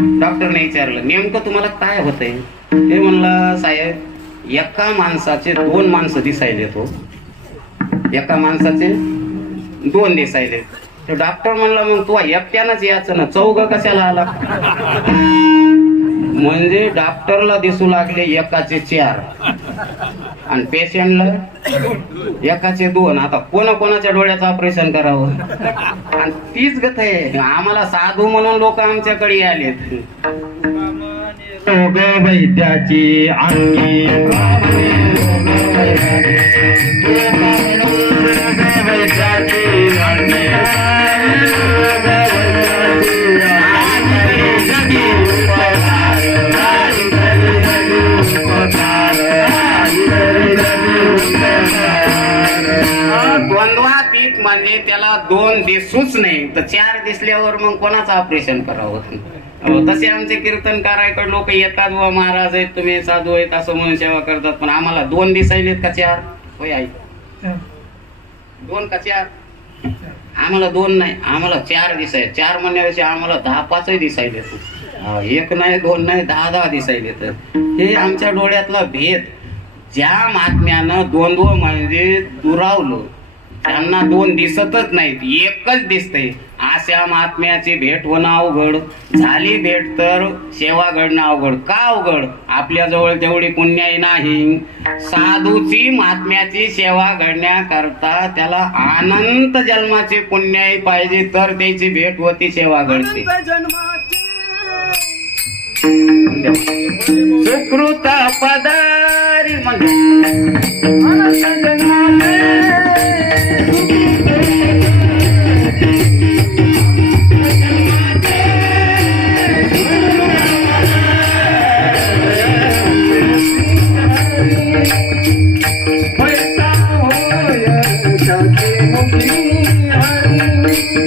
डॉक्टरने विचारलं नेमकं तुम्हाला काय होतंय? ते म्हणलं साहेब एका माणसाचे दोन माणसं दिसायले तो हो. एका माणसाचे दोन दिसायले तर डॉक्टर म्हणला मग तू एकट्यानंच यायचं ना? चौघ कशाला आला? म्हणजे डॉक्टरला दिसू लागले एकाचे चार. आणि पेशंटला एकाचे दोन. आता कोणा कोणाच्या डोळ्याचं ऑपरेशन करावं? आणि तीच गत आहे. आम्हाला साधू म्हणून लोक आमच्याकडे आलेत. म्हणजे त्याला दोन दिसूच नाही. तर चार दिसल्यावर मग कोणाचं ऑपरेशन करावं? तसे आमचे कीर्तनकाराकडे लोक येतात व महाराज आहेत तुम्ही साधू आहेत असं म्हणून सेवा करतात. पण आम्हाला दोन दिसायलेत का चार? होय आई. दोन का चार? आम्हाला दोन नाही आम्हाला चार दिसाय चार म्हणण्यापेक्षा आम्हाला दहा पाचही दिसायले एक नाही दोन नाही दहा दहा दिसायले तर हे आमच्या डोळ्यातला भेद. ज्या महात्म्यानं द्वंद्व म्हणजे दुरावलं. त्यांना दोन दिसतच नाहीत एकच दिसतंय. अशा महात्म्याची भेट होणं अवघड. झाली भेट तर सेवा घडणं अवघड. का अवघड? आपल्या जवळ तेवढी पुण्याई नाही. साधूची महात्म्याची सेवा घडण्याकरता त्याला अनंत जन्माची पुण्याई पाहिजे तर त्याची भेट होती सेवा घडते. सुकृत पदारी